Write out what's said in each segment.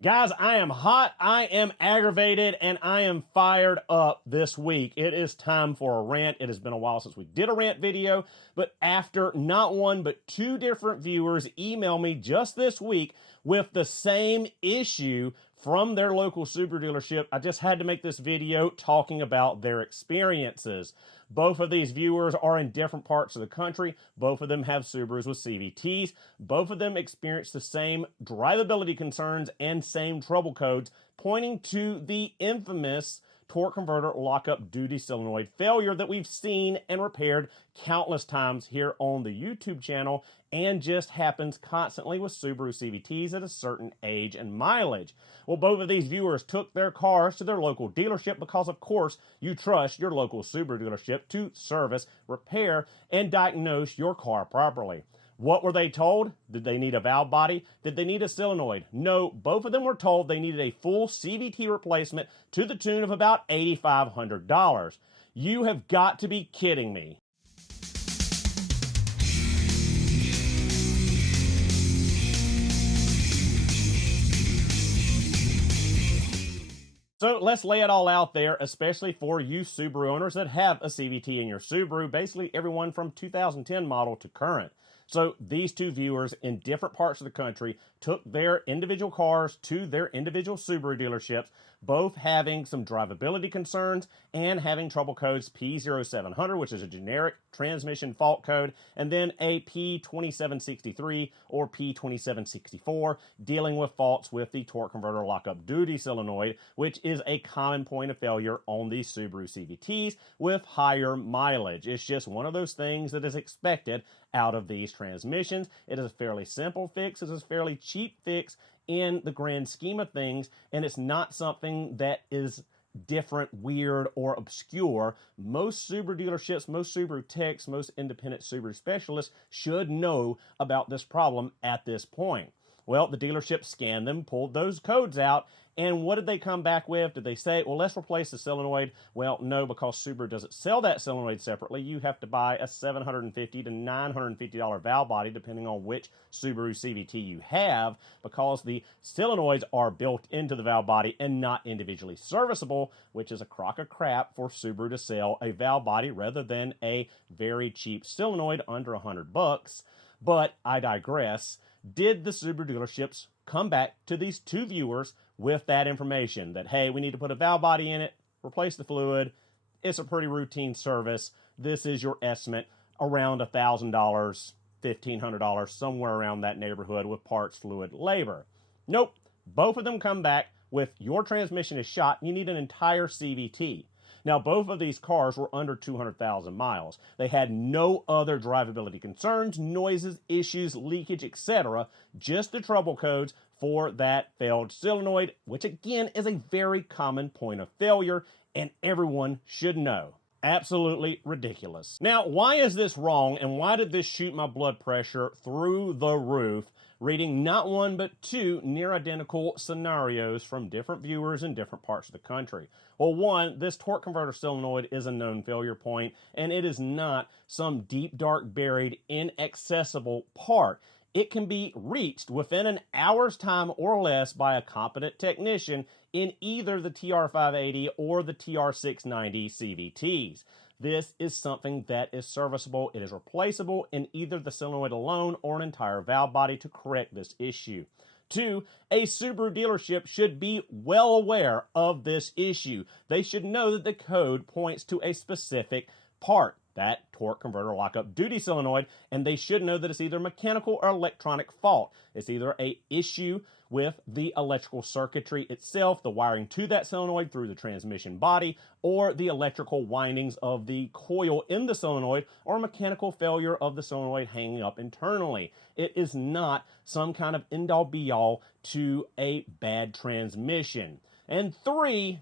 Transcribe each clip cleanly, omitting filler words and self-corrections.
Guys, I am hot, I am aggravated, and I am fired up this week. It is time for a rant. It has been a while since we did a rant video, but after not one but two different viewers email me just this week with the same issue from their local Subaru dealership, I just had to make this video talking about their experiences. Both of these viewers are in different parts of the country. Both of them have Subarus with CVTs. Both of them experience the same drivability concerns and same trouble codes, pointing to the infamous torque converter lockup duty solenoid failure that we've seen and repaired countless times here on the YouTube channel, and just happens constantly with Subaru CVTs at a certain age and mileage. Well, both of these viewers took their cars to their local dealership because, of course, you trust your local Subaru dealership to service, repair, and diagnose your car properly. What were they told? Did they need a valve body? Did they need a solenoid? No, both of them were told they needed a full CVT replacement to the tune of about $8,500. You have got to be kidding me. So let's lay it all out there, especially for you Subaru owners that have a CVT in your Subaru, basically everyone from 2010 model to current. So these two viewers in different parts of the country took their individual cars to their individual Subaru dealerships, both having some drivability concerns and having trouble codes P0700, which is a generic transmission fault code, and then a P2763 or P2764, dealing with faults with the torque converter lockup duty solenoid, which is a common point of failure on these Subaru CVTs with higher mileage. It's just one of those things that is expected out of these transmissions. It is a fairly simple fix. It is a fairly cheap fix in the grand scheme of things, and it's not something that is different, weird, or obscure. Most Subaru dealerships, most Subaru techs, most independent Subaru specialists should know about this problem at this point. Well, the dealership scanned them, pulled those codes out, and what did they come back with? Did they say, well, let's replace the solenoid? Well, no, because Subaru doesn't sell that solenoid separately. You have to buy a $750 to $950 valve body, depending on which Subaru CVT you have, because the solenoids are built into the valve body and not individually serviceable, which is a crock of crap for Subaru to sell a valve body rather than a very cheap solenoid under $100. But I digress. Did the Subaru dealerships come back to these two viewers with that information that, hey, we need to put a valve body in it, replace the fluid, it's a pretty routine service, this is your estimate, around $1,000, $1,500, somewhere around that neighborhood with parts, fluid, labor? Nope. Both of them come back with your transmission is shot, you need an entire CVT. Now, both of these cars were under 200,000 miles. They had no other drivability concerns, noises, issues, leakage, etc. Just the trouble codes for that failed solenoid, which again is a very common point of failure, and everyone should know. Absolutely ridiculous. Now, why is this wrong, and why did this shoot my blood pressure through the roof, reading not one but two near identical scenarios from different viewers in different parts of the country? Well, one, this torque converter solenoid is a known failure point, and it is not some deep, dark, buried, inaccessible part. It can be reached within an hour's time or less by a competent technician in either the TR580 or the TR690 CVTs. This is something that is serviceable. It is replaceable in either the solenoid alone or an entire valve body to correct this issue. Two, a Subaru dealership should be well aware of this issue. They should know that the code points to a specific part, that torque converter lockup duty solenoid, and they should know that it's either mechanical or electronic fault. It's either a issue with the electrical circuitry itself, the wiring to that solenoid through the transmission body, or the electrical windings of the coil in the solenoid, or a mechanical failure of the solenoid hanging up internally. It is not some kind of end-all be-all to a bad transmission. And three,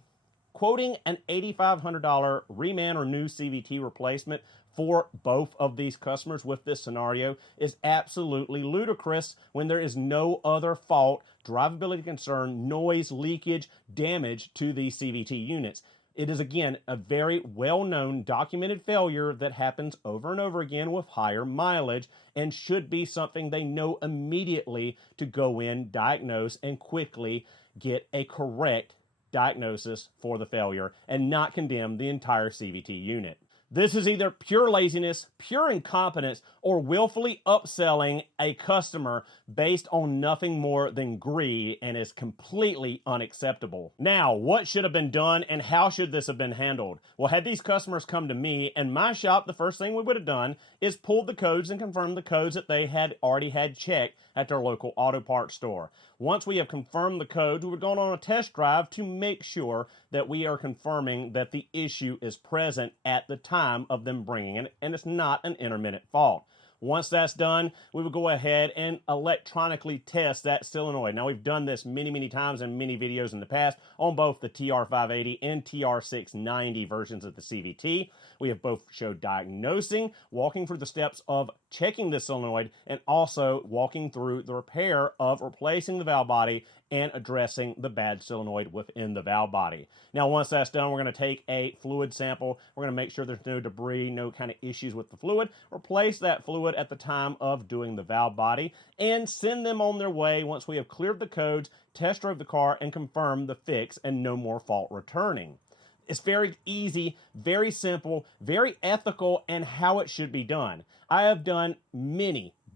quoting an $8,500 reman or new CVT replacement for both of these customers with this scenario is absolutely ludicrous when there is no other fault, drivability concern, noise, leakage, damage to these CVT units. It is, again, a very well-known documented failure that happens over and over again with higher mileage and should be something they know immediately to go in, diagnose, and quickly get a correct diagnosis for the failure and not condemn the entire CVT unit. This is either pure laziness, pure incompetence, or willfully upselling a customer based on nothing more than greed, and is completely unacceptable. Now, what should have been done and how should this have been handled? Well, had these customers come to me and my shop, the first thing we would have done is pulled the codes and confirmed the codes that they had already had checked at their local auto parts store. Once we have confirmed the codes, we would go on a test drive to make sure that we are confirming that the issue is present at the time of them bringing it, and it's not an intermittent fault. Once that's done, we would go ahead and electronically test that solenoid. Now, we've done this many times in many videos in the past on both the TR580 and TR690 versions of the CVT. We have both showed diagnosing, walking through the steps of checking the solenoid, and also walking through the repair of replacing the valve body and addressing the bad solenoid within the valve body. Now, once that's done, we're going to take a fluid sample. We're going to make sure there's no debris, no kind of issues with the fluid, replace that fluid at the time of doing the valve body, and send them on their way once we have cleared the codes, test drove the car, and confirmed the fix and no more fault returning. It's very easy, very simple, very ethical, and how it should be done. I have done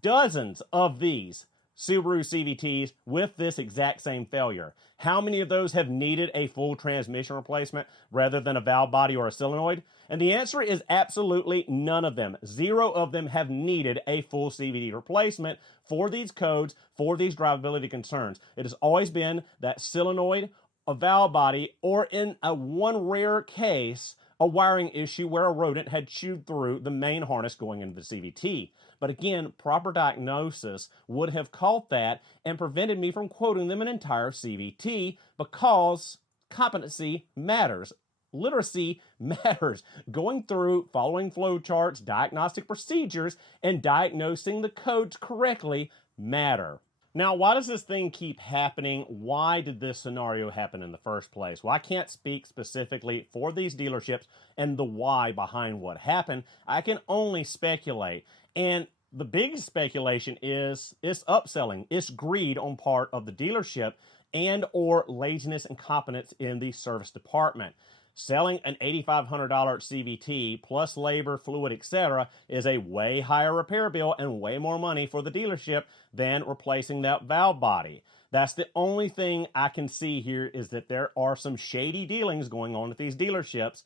dozens of these Subaru CVTs with this exact same failure. How many of those have needed a full transmission replacement rather than a valve body or a solenoid? And the answer is absolutely none of them. 0 of them have needed a full CVT replacement for these codes, for these drivability concerns. It has always been that solenoid, a valve body, or in a one rare case, a wiring issue where a rodent had chewed through the main harness going into the CVT. But again, proper diagnosis would have caught that and prevented me from quoting them an entire CVT, because competency matters. Literacy matters. Going through, following flow charts, diagnostic procedures, and diagnosing the codes correctly matter. Now, why does this thing keep happening? Why did this scenario happen in the first place? Well, I can't speak specifically for these dealerships and the why behind what happened. I can only speculate. And the biggest speculation is it's upselling. It's greed on part of the dealership and or laziness and incompetence in the service department. Selling an $8,500 CVT plus labor, fluid, etc. is a way higher repair bill and way more money for the dealership than replacing that valve body. That's the only thing I can see here, is that there are some shady dealings going on at these dealerships.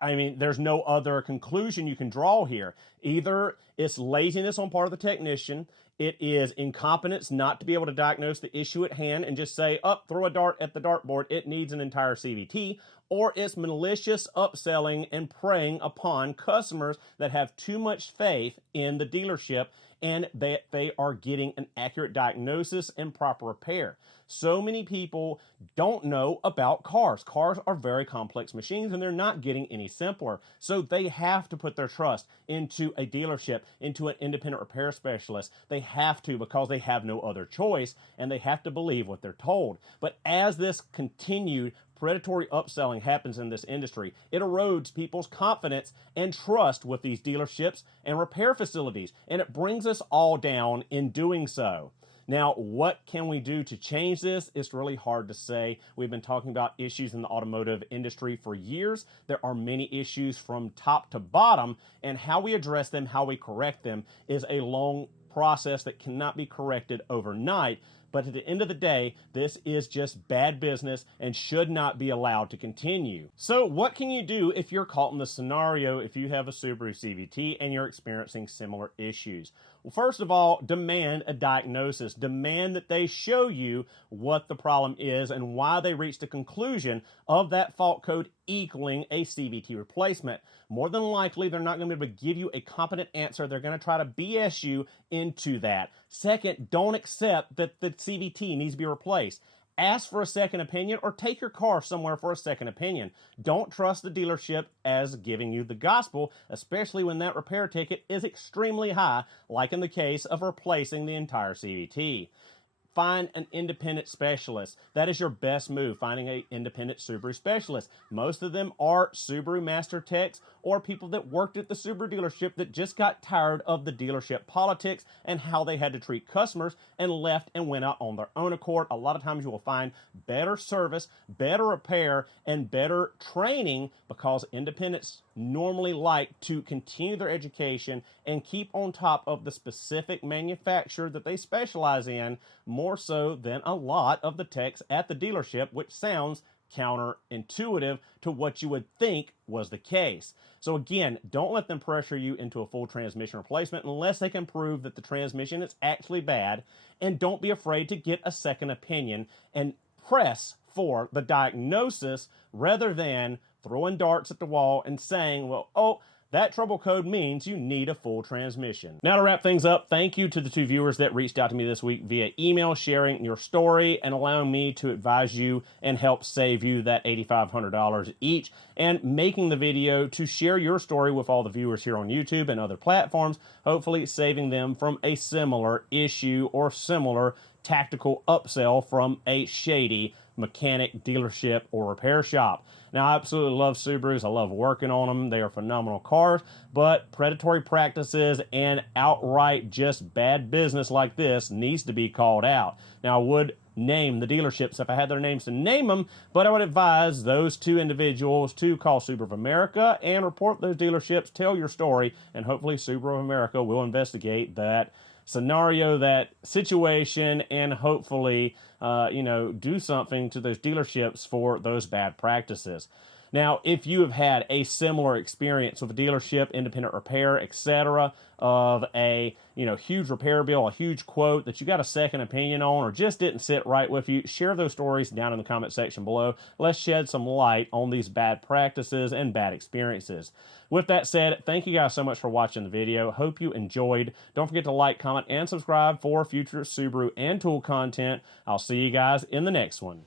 I mean, there's no other conclusion you can draw here. Either it's laziness on part of the technician, it is incompetence not to be able to diagnose the issue at hand and just say, throw a dart at the dartboard, it needs an entire CVT, or it's malicious upselling and preying upon customers that have too much faith in the dealership and that they are getting an accurate diagnosis and proper repair. So many people don't know about cars. Cars are very complex machines and they're not getting any simpler. So they have to put their trust into a dealership, into an independent repair specialist. They have to, because they have no other choice, and they have to believe what they're told. But as this continued predatory upselling happens in this industry, it erodes people's confidence and trust with these dealerships and repair facilities, and it brings us all down in doing so. Now, what can we do to change this? It's really hard to say. We've been talking about issues in the automotive industry for years. There are many issues from top to bottom, and how we address them, how we correct them, is a long process that cannot be corrected overnight. But at the end of the day, this is just bad business and should not be allowed to continue. So what can you do if you're caught in the scenario, if you have a Subaru CVT and you're experiencing similar issues? Well, first of all, demand a diagnosis. Demand that they show you what the problem is and why they reached the conclusion of that fault code equaling a CVT replacement. More than likely, they're not going to be able to give you a competent answer. They're going to try to BS you into that. Second, don't accept that the CVT needs to be replaced. Ask for a second opinion or take your car somewhere for a second opinion. Don't trust the dealership as giving you the gospel, especially when that repair ticket is extremely high, like in the case of replacing the entire CVT. find an independent specialist. That is your best move, finding an independent Subaru specialist. Most of them are Subaru master techs or people that worked at the Subaru dealership that just got tired of the dealership politics and how they had to treat customers and left and went out on their own accord. A lot of times you will find better service, better repair, and better training because independents normally like to continue their education and keep on top of the specific manufacturer that they specialize in more so than a lot of the techs at the dealership, which sounds counterintuitive to what you would think was the case. So again, don't let them pressure you into a full transmission replacement unless they can prove that the transmission is actually bad, and don't be afraid to get a second opinion and press for the diagnosis rather than throwing darts at the wall and saying, well, oh, that trouble code means you need a full transmission. Now to wrap things up, thank you to the 2 viewers that reached out to me this week via email, sharing your story and allowing me to advise you and help save you that $8,500 each, and making the video to share your story with all the viewers here on YouTube and other platforms, hopefully saving them from a similar issue or similar tactical upsell from a shady mechanic, dealership, or repair shop. Now, I absolutely love Subarus. I love working on them. They are phenomenal cars, but predatory practices and outright just bad business like this needs to be called out. Now, I would name the dealerships if I had their names to name them, but I would advise those 2 individuals to call Subaru of America and report those dealerships, tell your story, and hopefully Subaru of America will investigate that scenario, that situation, and hopefully, do something to those dealerships for those bad practices. Now, if you have had a similar experience with a dealership, independent repair, etc., of a huge repair bill, a huge quote that you got a second opinion on, or just didn't sit right with you, share those stories down in the comment section below. Let's shed some light on these bad practices and bad experiences. With that said, thank you guys so much for watching the video. Hope you enjoyed. Don't forget to like, comment, and subscribe for future Subaru and tool content. I'll see you guys in the next one.